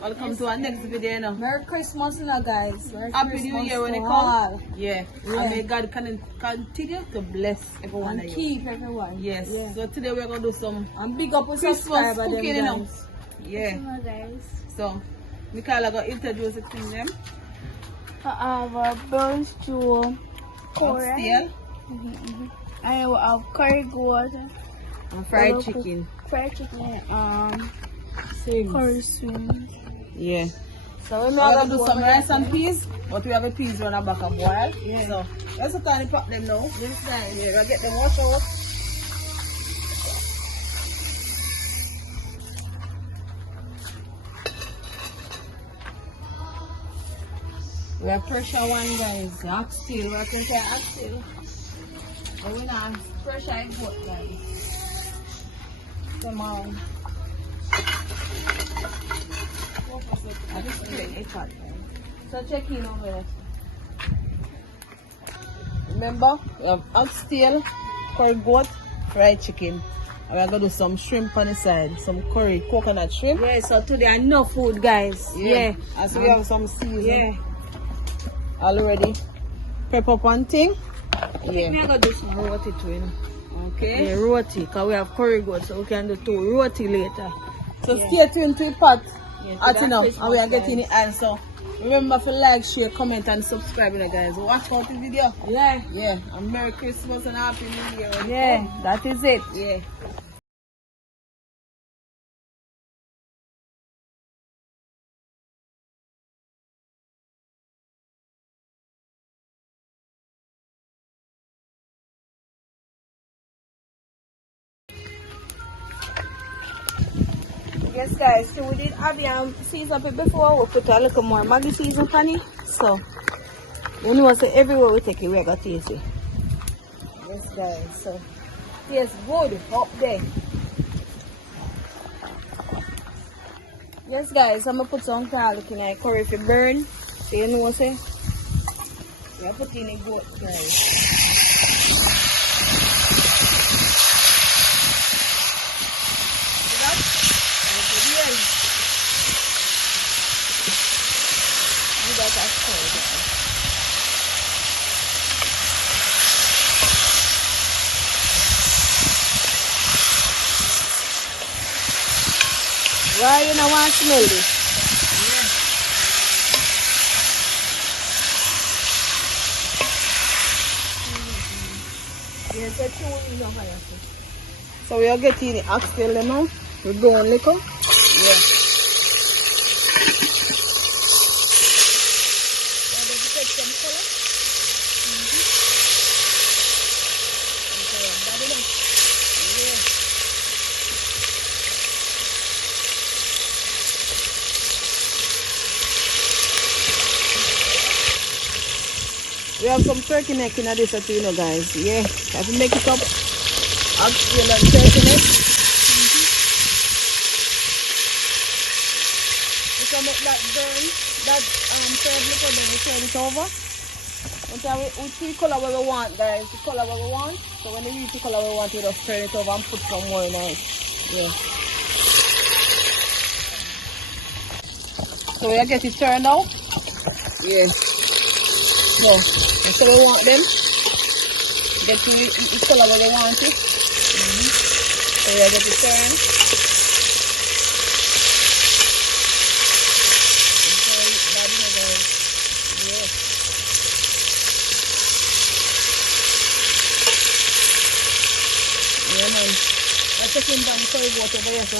Welcome to our next video, you know. Merry Christmas, you know, guys. Merry Happy Christmas New Year when it all. comes. Yeah. And may God continue to bless everyone. And keep everyone. Yes. Yeah. So today we're going to do some and big up with Christmas subscriber cooking, them, you know. guys. Yeah. Hello, guys. So, Michaela got introduce it to them. I have a brown stew, Oxtail. I have curry goat, And fried chicken. curry chicken, Same. curry swings. Yeah. So We're going to do some rice and peas, but we have a peas run back and boil. Yeah. So, let's start to pop them now. Yes, guys. Yeah, we'll get them washed out. We have pressure one, guys. Oxtail. We have to say oxtail. But we not pressure it both, guys. Come on. I just put it hot, guys. So check in over there. Remember, we have oxtail, curry goat, fried chicken. And we're going to do some shrimp on the side, some curry, coconut shrimp. Yeah, so today enough food, guys. Yeah. And so we have some seasoning. Yeah. Already. Pepper pan thing. Yeah. I'm going to do some roti too, you know. Okay. Yeah, roti, because we have curry goat, so we can do two roti later. So stay tuned to the pot. Yeah, At enough. And we are getting it and so remember to like, share, comment and subscribe, you know, guys. Watch out the video. Yeah. Yeah. And Merry Christmas and Happy New Year. Yeah, that is it. Yeah. Yes, guys, so we did have season it before. We put a little more Maggi season on it. So, you know, so everywhere we take it, we're going to taste it. Yes, guys, so tastes good up there. Yes, guys, I'm going to put some garlic in my curry if it burn. So, you know, say, we're putting it good, guys. Why you don't want to smell this? So we are getting the oxtail now. We're going liquor. Yeah. We have some turkey neck in this too, you know, guys. Yeah, have to make it up. Oxtail and turkey neck. We can make that burn, that third liquor, then we turn it over. Until we see color where we want, guys. The color where we want. So when we reach the color we want, we just turn it over and put some more in it. Yeah. So we get it turned out. Yeah. So, that's how we want them. Get to the color where we want it. So we get it turned. Yeah. Yeah, man. Let's take him down the curry goat over here, so.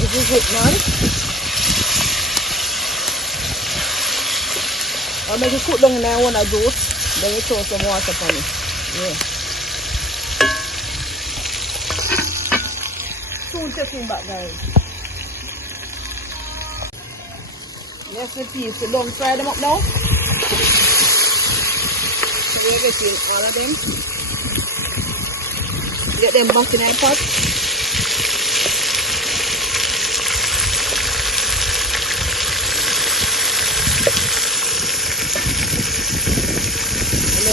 This is it, man. I'll make it cook down in there when I do it. Then we throw some water on it. Yeah. Soon taking back, guys. Let's the peas. So don't fry them up now. So we're getting all of them. Get them back in our pot.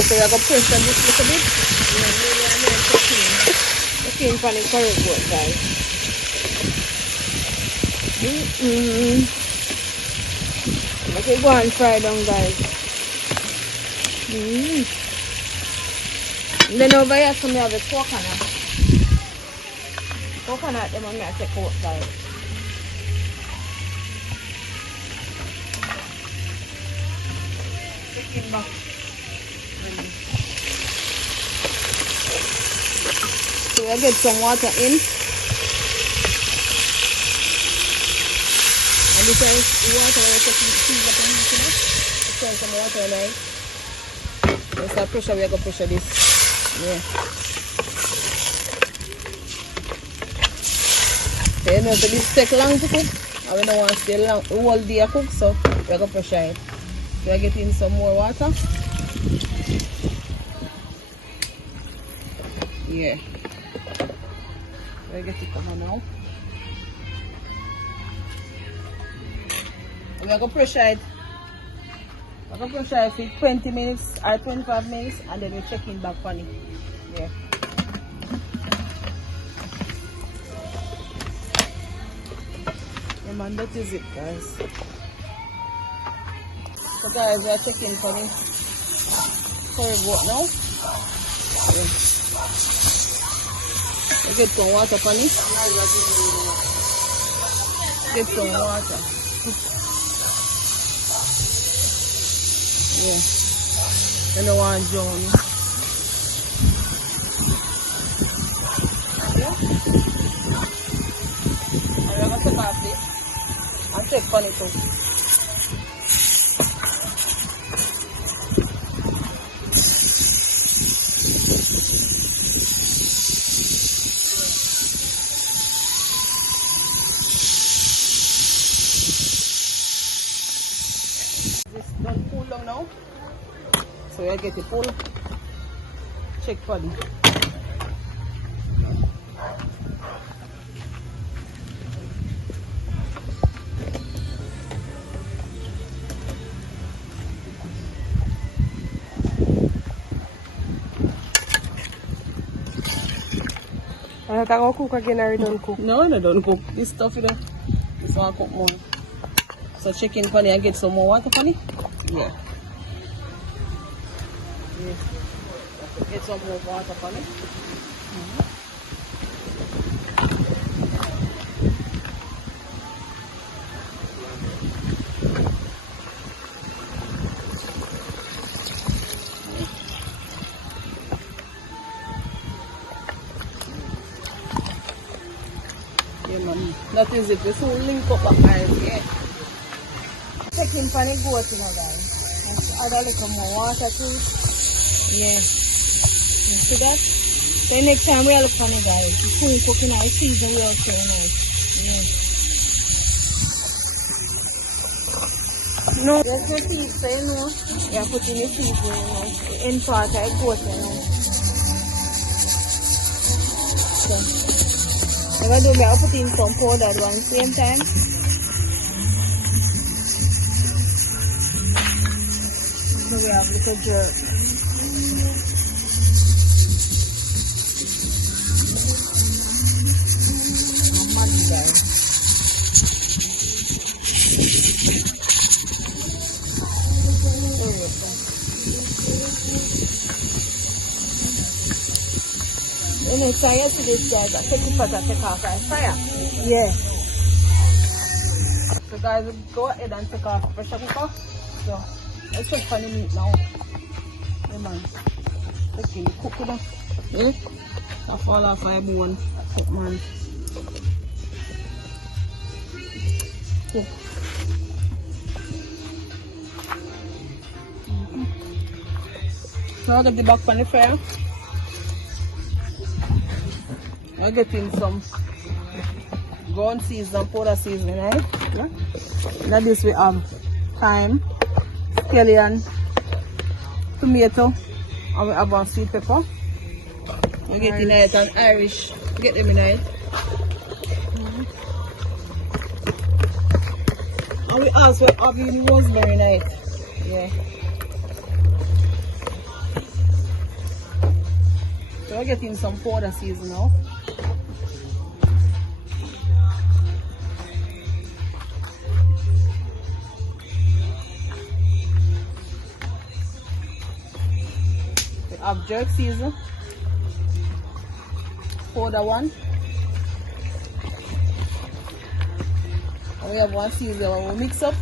so we are going to pressure this little bit. You know, maybe I'm going to cooking for the curry goat, guys. Make it go and fry down, guys. Then over here, so we have the coconut. Coconut, them I take out, guys. Chicken back. So we'll get some water in. And this is water we're taking cheese up and heating up. Let's turn some water in it. Let's start pressure, we're going to pressure this. Yeah. So you know, so this take long to cook. And we don't want to stay long, all day to cook, so we're going to pressure it. So we're getting some more water. Yeah. We'll get it coming now. We're going to pressure it. We're going to pressure it for 20 minutes or 25 minutes and then we're checking back on it. Yeah. Yeah, man, that is it, guys. So, guys, we're checking for the curry goat now. Yeah. We get some water on it. Get some water. Yeah. I don't want to drown. Yeah. And we're going to take off this and check on it too. This don't cool down now. So we'll get it full. Check for it. I can cook again or don't cook. No, I don't cook. This stuff, you know, this one cook more. So chicken for it and get some more water for it. Yeah. Yes. Get some more water for it. Yeah, man. That is it. We soon link up our eyes, yeah. Checking for the goat, you know, guys. Let's add a little more water to it. Yeah. You see that? Then next time we look on it, guys. The food cooking out, season will stay nice. Yeah. No, there's no pizza, you know. You are putting the season, you know. The end part of the goat, you know. So, if I do, I'll put in some powdered one same time. So we have little jerk. Guys. When I fire to this, guys, I take it and take off our fire. Yeah. So guys, go ahead and take off the pressure cooker. So let's check for the meat now. Yeah, man. Okay, cook it up. Yeah? I fall off my bone. Cook, man. Cook. So I'll get the back from the fire. I'll get in some ground season, powder seasoning, right? Yeah? Now this we have thyme, scallion, tomato, and we have one sweet pepper. We get in it and Irish, get them in it. And we also have in rosemary in it. Yeah. we're getting some powder season now. We have jerk season. Powder one. And we have one season where we mix up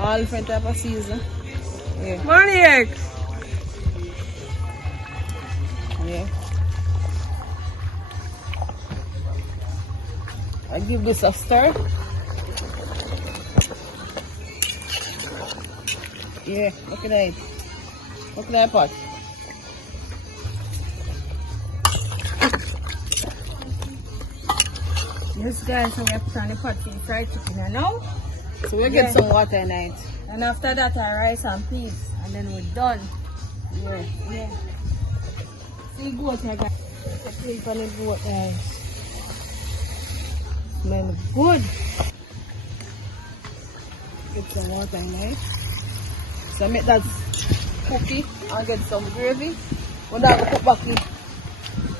all different type of season. Yeah. Morning. Yeah. I give this a stir. Yeah, look at that. Look at that pot. Yes, guys, so we have put on the pot for the fried chicken now. So we'll get some water in it. And after that, rice and peas. And then we're done. Yeah. Yeah. See goat here, guys. The plate on the goat, guys. Smell good. Get some water in it. So make that cookie and get some gravy. We're not going to put back it.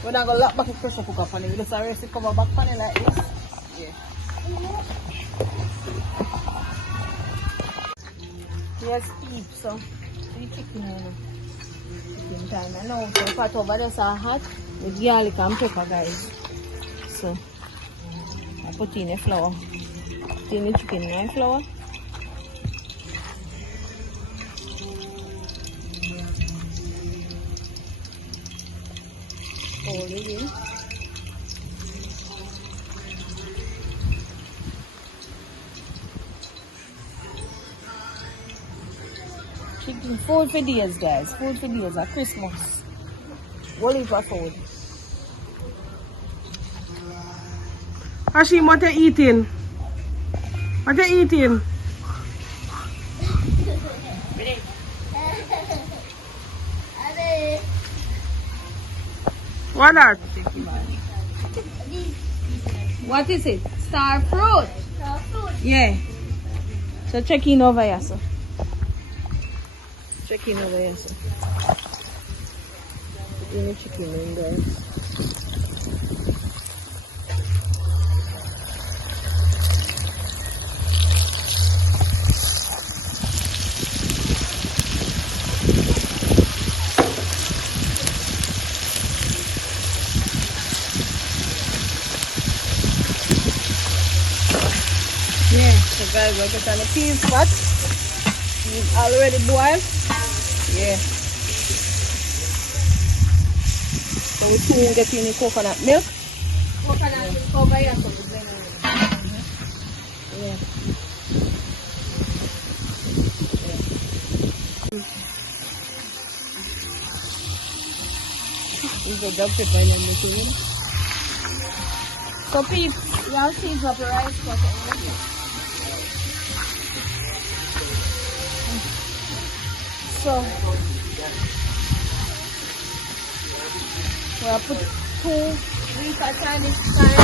We're not going to lock back the pressure cooker on it. We just rest it cover back on it like this. Yeah. Yes, peeps. So, the chicken here. Chicken time. I know. So, the pot over there is hot with garlic and pepper, guys. So, I put in the flour. Put in the chicken in the flour. Hold it in. Chicken food for days, guys. Food for days at Christmas. What is for food? Hashim, what you eating? What you eating? What that? What is it? Star fruit. Yeah. So check in over here, sir. Check in over here, sir. Put in the chicken in there. Yeah. So guys, we're getting the peas pot. It's already boiled. Yeah. So we soon get in the coconut milk. Coconut milk over here, so we blend it. Yeah. We go dump it right in the machine. So peeps, you have seeds up the rice pot. So we have put 2 liter Chinese time.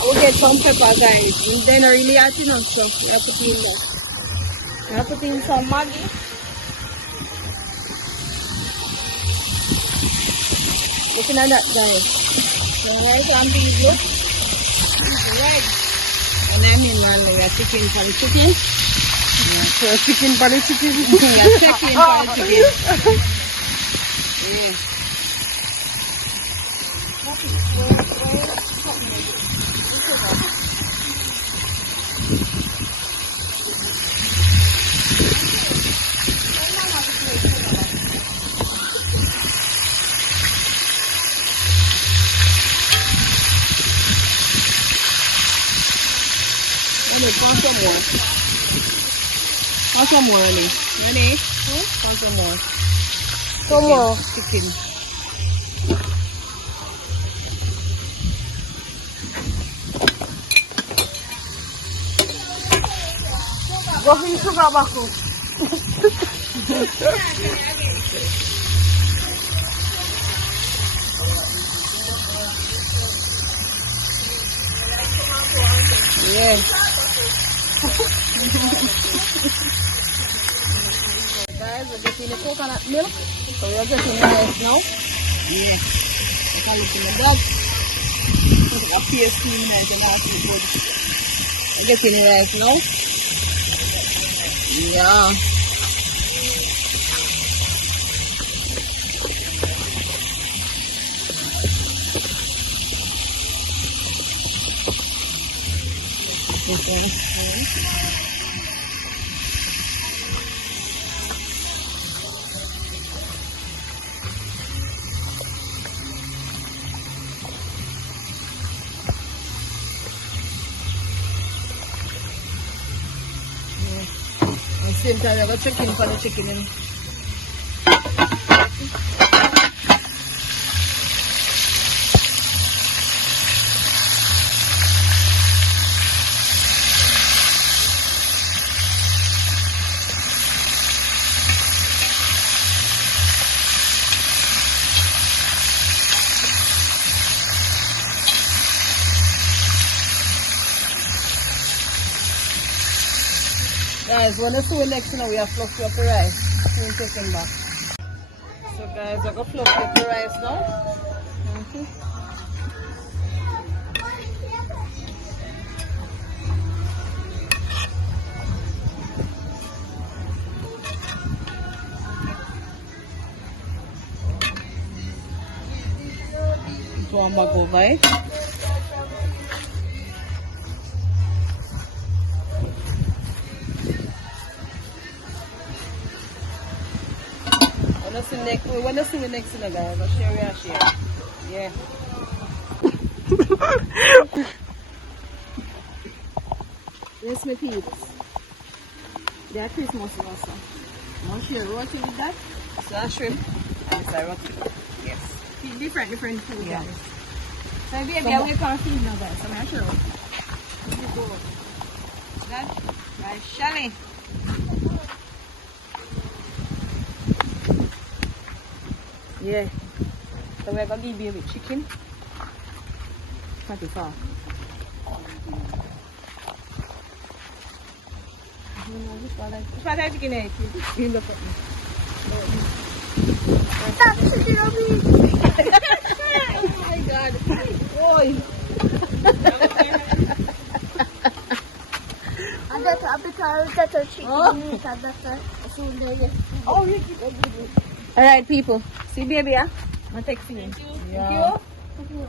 We'll get some pepper, guys. And then really hot enough, so we have put in there. We have put in some Maggi. Looking at that, guys. The rice and peas look. It's red. And I mean, man, we are chicken for the chicken. Yeah, so chicken for the chicken. We are chicken for the chicken. Yeah. Pass some more. Pass some more, Annie. Ready? Pass some more. Some more. Chicken. Go for the sugar back up. Yeah. Guys, we're getting the coconut milk. So we're getting the rice now. Yeah. look at that. Look at the paste in there, and that's good. I'm getting it right now. Yeah. This one. Same time, I got chicken for the chicken in. Guys, when it's doing next, we have fluffy up the rice. We'll take them back. So guys, I got fluffy up the rice now. This one back over it. When you see me next to the guys, I'll share your share. Yeah. Yes, my peeps. They are Christmas also. I want to share roti with that. So that's shrimp. And it's a roti. Yes. Different food, yeah. Guys. So baby, I wake up feed now, guys. I'm not sure. Here you go. That? Right, Shelly. Yeah. So we're going to give you with chicken. 24. Which part are you chicken egg? You look at me. Stop sitting on me. Oh my God. Boy. And that's a bit of chicken. Oh, you keep it. Alright, people. See, baby, I'm going to text you. Thank you. Yeah. Thank you.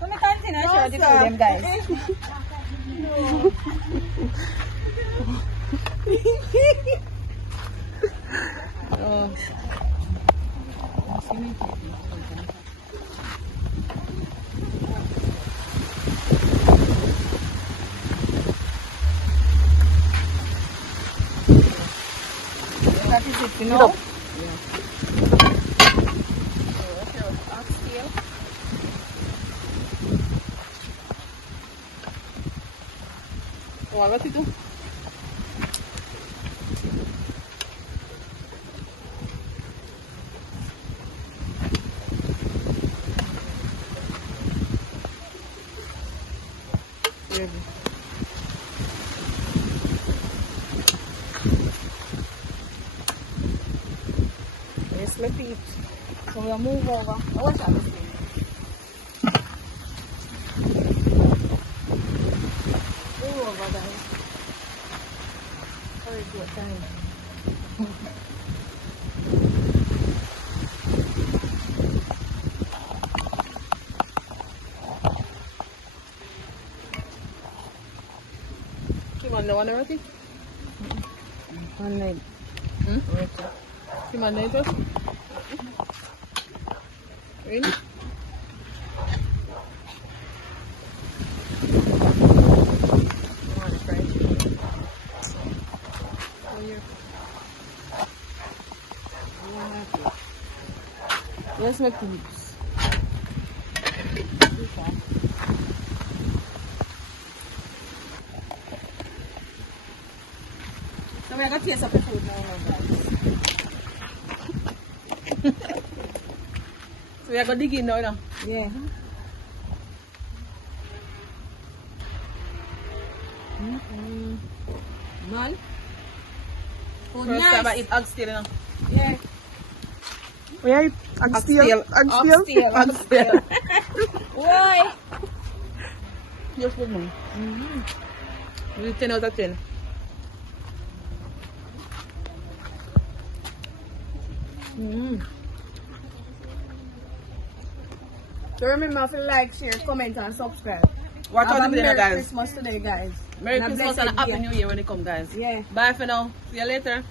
Let me continue and show the food, them guys. Oh. That is it, you know? Yeah. So, what's your oxtail? What you do? Yes, my feet. So we'll move over. Oh, what's that? Move over, guys. Hurry to a time. Come on, no one already? One leg. Come on, neighbors. Really? Where's my peeps? So we're going to taste up the food now, guys. So we are going to dig in now, no? Yeah. Man. Oh, first nice. Time I eat oxtail, you know? Yeah. Where Oxtail? Oxtail. Why? Just good man. 10 out of 10. So remember to like, share, comment and subscribe. Watch out Have a the video, Merry guys. Christmas today, guys. Merry And a Christmas and a blessed Happy day. New Year when it comes, guys. Yeah. Bye for now. See you later.